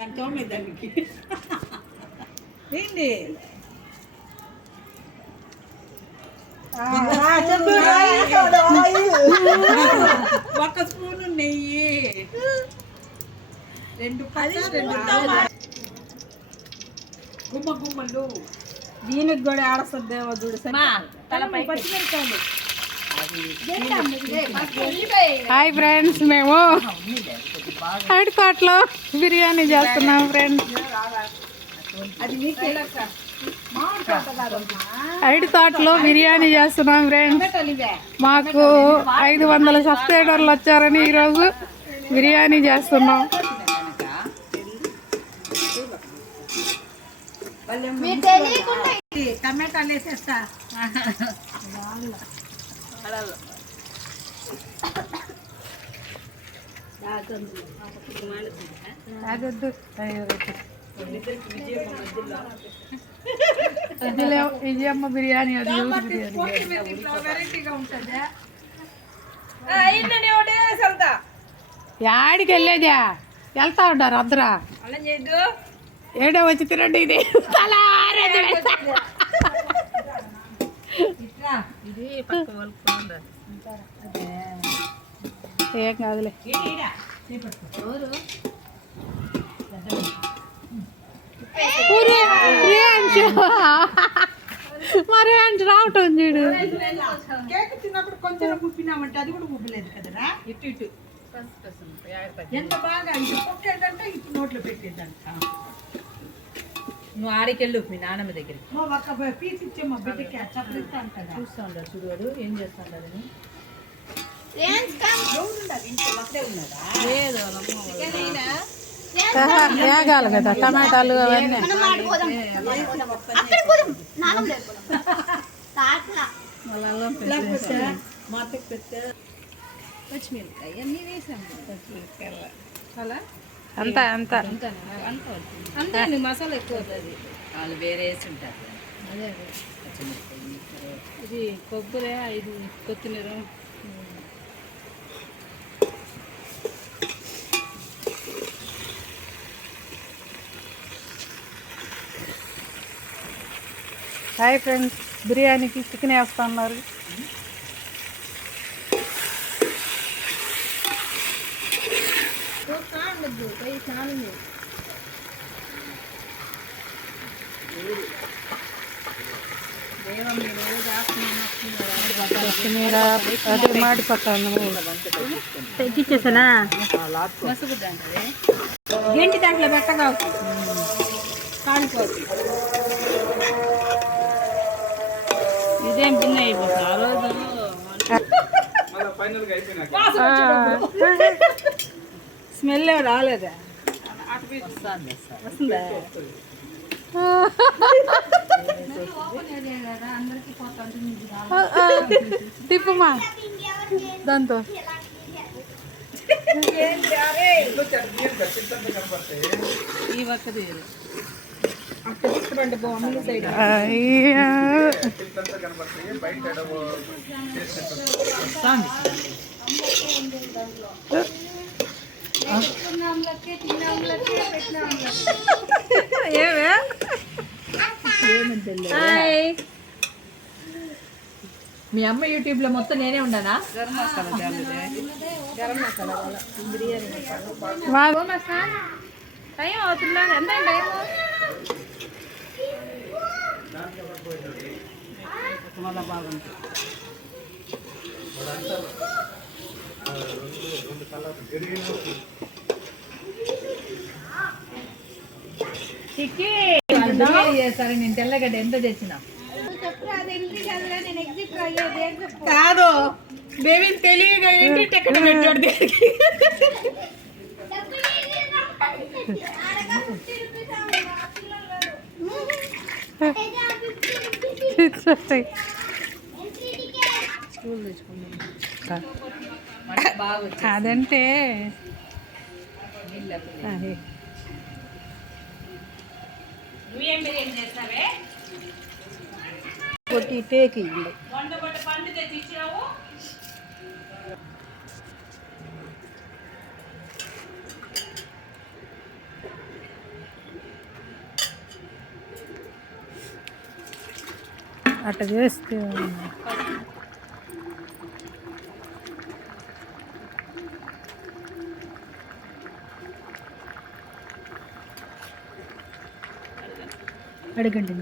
దానికి ఏంటి ఒక స్పూను నెయ్యి 2 గుమ్మలు దీనికి కూడా ఆడసద్దేమో చూడు పచ్చిమిరకాయలు. హాయ్ ఫ్రెండ్స్, మేము హైదరాబాద్లో బిర్యానీ చేస్తున్నాం ఫ్రెండ్స్. హైదరాబాద్లో బిర్యానీ చేస్తున్నాం ఫ్రెండ్స్. మాకు 500 సబ్స్క్రైబర్లు వచ్చారని ఈరోజు బిర్యానీ చేస్తున్నాం. టమాటాలు వేసేస్తా. విజయమ్మ బిర్యానీ, అది వెరైటీగా ఉంటుంది. యాడికి వెళ్ళేదా? వెళ్తా ఉంటారు అందరా. ఏడో వచ్చి తినండి. ఇది ఏం కాదులే. మరి రావటం చూడు. కేక్ తిన్నప్పుడు కొంచెం ముప్పినామంటే అది కూడా ముప్పలేదు కదరా. ఇటు ఎంత బాగా ఏంటంటే ఇప్పుడు నోట్లో పెట్టేదంట. నువ్వు ఆడికెళ్ళు మీ నాన్నమ్మ దగ్గరికి. ఒక పీస్ ఇచ్చే మా బిడ్డకి చప్పరిస్తా అంటారా. చూస్తా ఉంటాడు చూడు ఏం చేస్తా ఉంటాడని. వేగాలి కదా టమాటాలు అవన్నీ. పచ్చిమిరపకాయ అన్నీ వేసాము. అంతా అంతా అంతే మసాలా ఎక్కువ అవుతుంది. వాళ్ళు వేరే వేసి ఉంటారు. అదే ఇది కొబ్బరి, ఇది కొత్తిమీర. హాయ్ ఫ్రెండ్స్, బిర్యానీకి చికెన్ వేస్తా ఉన్నారు. కొత్తిమీర అదే మాడిపోతాను. తగ్గించేసానా గంటి దాంట్లో పెట్టగా కాలిపోతుంది. ఇదేం భిన్న అయిపోతుంది. ఆ రోజు స్మెల్ రాలేదా? వస్తుందా? తిప్పుమా దాంతో. ఈ ఒక్కది ఏమే మీ అమ్మ యూట్యూబ్ లో మొత్తం నేనే ఉన్నానా? గరం మసాలా బిర్యానీ టైం అవుతుందా? ఎంత టైం? చాలా బాగుంటుంది. చేస్తారు. నేను తెల్లగడ్డ ఎంత తెచ్చినా కాదు, బేబీ తెలియగా ఎంట్రీ టికెట్ పెట్టాడు. అదంటే కొట్టి టేకి అట్లా చేస్తే అడగండి